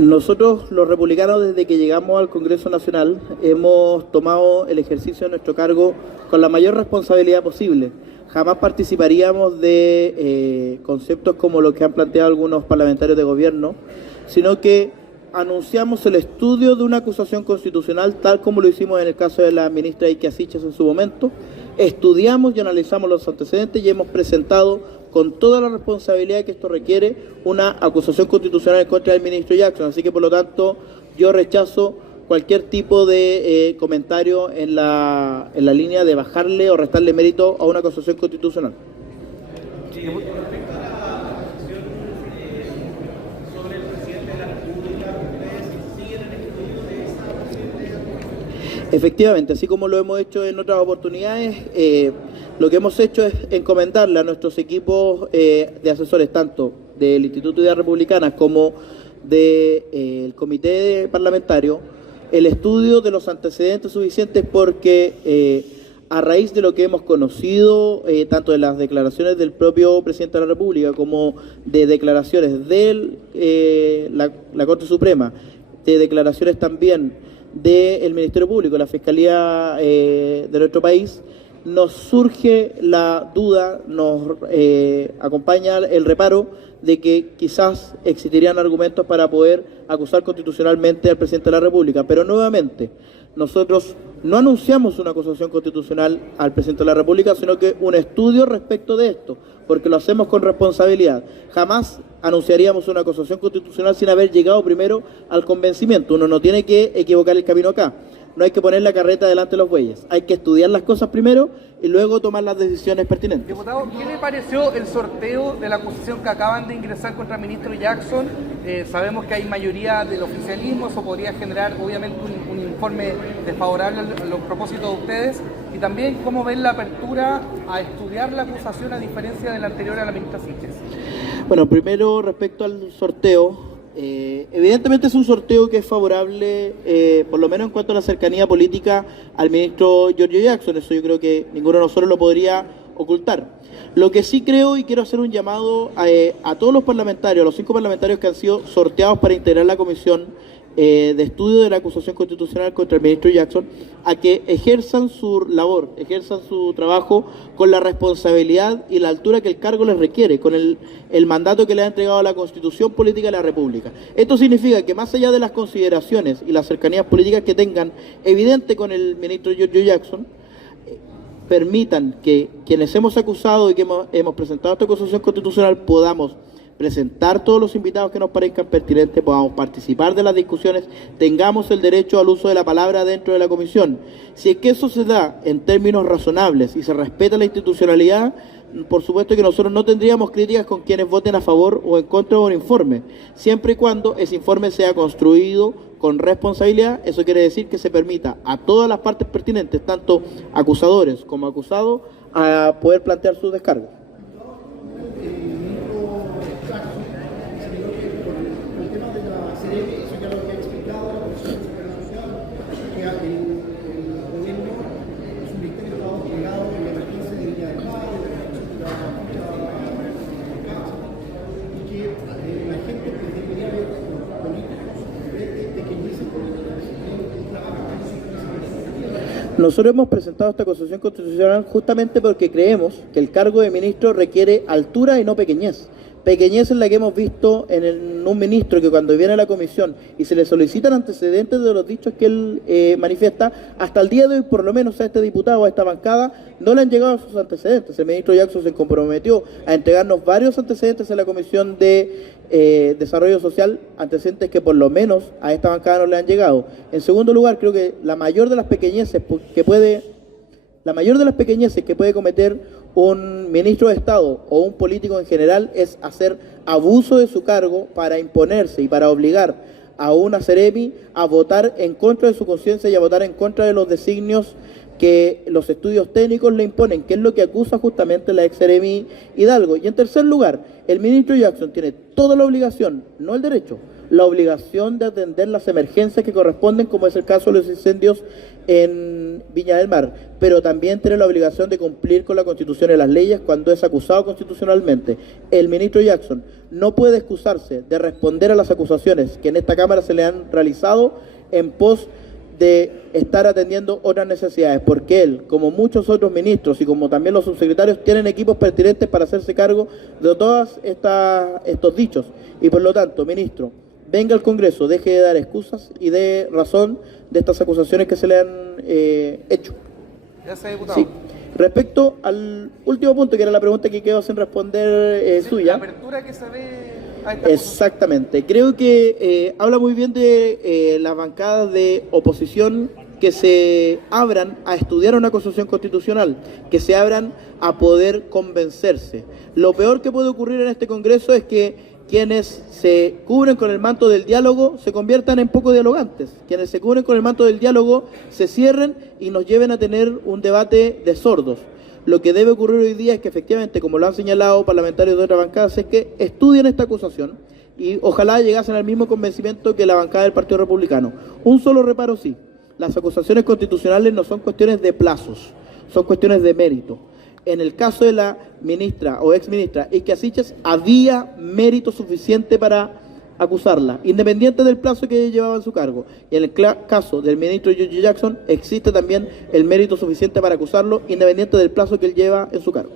Nosotros, los republicanos, desde que llegamos al Congreso Nacional, hemos tomado el ejercicio de nuestro cargo con la mayor responsabilidad posible. Jamás participaríamos de conceptos como los que han planteado algunos parlamentarios de gobierno, sino que anunciamos el estudio de una acusación constitucional, tal como lo hicimos en el caso de la ministra Ikia Siches en su momento. Estudiamos y analizamos los antecedentes y hemos presentado, con toda la responsabilidad que esto requiere, una acusación constitucional en contra del ministro Jackson. Así que, por lo tanto, yo rechazo cualquier tipo de comentario en la línea de bajarle o restarle mérito a una acusación constitucional. Sí, Efectivamente, así como lo hemos hecho en otras oportunidades, lo que hemos hecho es encomendarle a nuestros equipos de asesores, tanto del Instituto de Ideas Republicanas como del Comité Parlamentario, el estudio de los antecedentes suficientes, porque a raíz de lo que hemos conocido, tanto de las declaraciones del propio presidente de la República como de declaraciones de la Corte Suprema, de declaraciones también del Ministerio Público, la Fiscalía de nuestro país, nos surge la duda, nos acompaña el reparo de que quizás existirían argumentos para poder acusar constitucionalmente al presidente de la República. Pero nuevamente, nosotros no anunciamos una acusación constitucional al presidente de la República, sino que un estudio respecto de esto, porque lo hacemos con responsabilidad. Jamás anunciaríamos una acusación constitucional sin haber llegado primero al convencimiento. Uno no tiene que equivocar el camino acá. No hay que poner la carreta delante de los bueyes. Hay que estudiar las cosas primero y luego tomar las decisiones pertinentes. Diputado, ¿qué le pareció el sorteo de la acusación que acaban de ingresar contra el ministro Jackson? Sabemos que hay mayoría del oficialismo, eso podría generar obviamente un informe desfavorable a los propósitos de ustedes. Y también, ¿cómo ven la apertura a estudiar la acusación a diferencia de la anterior a la ministra Siches? Bueno, primero respecto al sorteo. Evidentemente es un sorteo que es favorable, por lo menos en cuanto a la cercanía política al ministro Giorgio Jackson. Eso yo creo que ninguno de nosotros lo podría ocultar. Lo que sí creo, y quiero hacer un llamado a todos los parlamentarios, a los 5 parlamentarios que han sido sorteados para integrar la comisión de estudio de la acusación constitucional contra el ministro Jackson, a que ejerzan su labor, ejerzan su trabajo con la responsabilidad y la altura que el cargo les requiere, con el mandato que le ha entregado la Constitución Política de la República. Esto significa que, más allá de las consideraciones y las cercanías políticas que tengan evidente con el ministro Giorgio Jackson, permitan que quienes hemos acusado y que hemos presentado esta acusación constitucional podamos presentar todos los invitados que nos parezcan pertinentes, podamos participar de las discusiones, tengamos el derecho al uso de la palabra dentro de la comisión. Si es que eso se da en términos razonables y se respeta la institucionalidad, por supuesto que nosotros no tendríamos críticas con quienes voten a favor o en contra de un informe, siempre y cuando ese informe sea construido con responsabilidad. Eso quiere decir que se permita a todas las partes pertinentes, tanto acusadores como acusados, a poder plantear sus descargos. Nosotros hemos presentado esta acusación constitucional justamente porque creemos que el cargo de ministro requiere altura y no pequeñez. Pequeñez es la que hemos visto en un ministro que, cuando viene a la comisión y se le solicitan antecedentes de los dichos que él manifiesta, hasta el día de hoy, por lo menos a este diputado, a esta bancada, no le han llegado sus antecedentes. El ministro Jackson se comprometió a entregarnos varios antecedentes en la Comisión de Desarrollo Social, antecedentes que por lo menos a esta bancada no le han llegado. En segundo lugar, creo que la mayor de las pequeñeces que puede cometer un ministro de Estado o un político en general es hacer abuso de su cargo para imponerse y para obligar a una Seremi a votar en contra de su conciencia y a votar en contra de los designios que los estudios técnicos le imponen, que es lo que acusa justamente la ex Seremi Hidalgo. Y en tercer lugar, el ministro Jackson tiene toda la obligación, no el derecho, la obligación de atender las emergencias que corresponden, como es el caso de los incendios en Viña del Mar, pero también tiene la obligación de cumplir con la Constitución y las leyes cuando es acusado constitucionalmente. El ministro Jackson no puede excusarse de responder a las acusaciones que en esta Cámara se le han realizado en pos de estar atendiendo otras necesidades, porque él, como muchos otros ministros y como también los subsecretarios, tienen equipos pertinentes para hacerse cargo de todos estos dichos. Y por lo tanto, ministro, venga al Congreso, deje de dar excusas y dé razón de estas acusaciones que se le han hecho. Gracias, diputado. Sí. Respecto al último punto, que era la pregunta que quedó sin responder suya. La apertura que se ve a esta Exactamente. Creo que habla muy bien de las bancadas de oposición que se abran a estudiar una constitución constitucional, que se abran a poder convencerse. Lo peor que puede ocurrir en este Congreso es que quienes se cubren con el manto del diálogo se conviertan en poco dialogantes. Quienes se cubren con el manto del diálogo se cierren y nos lleven a tener un debate de sordos. Lo que debe ocurrir hoy día es que efectivamente, como lo han señalado parlamentarios de otras bancadas, es que estudien esta acusación y ojalá llegasen al mismo convencimiento que la bancada del Partido Republicano. Un solo reparo sí, las acusaciones constitucionales no son cuestiones de plazos, son cuestiones de mérito. En el caso de la ministra o exministra Ixquia Siches, había mérito suficiente para acusarla, independiente del plazo que ella llevaba en su cargo. Y en el caso del ministro Giorgio Jackson, existe también el mérito suficiente para acusarlo, independiente del plazo que él lleva en su cargo.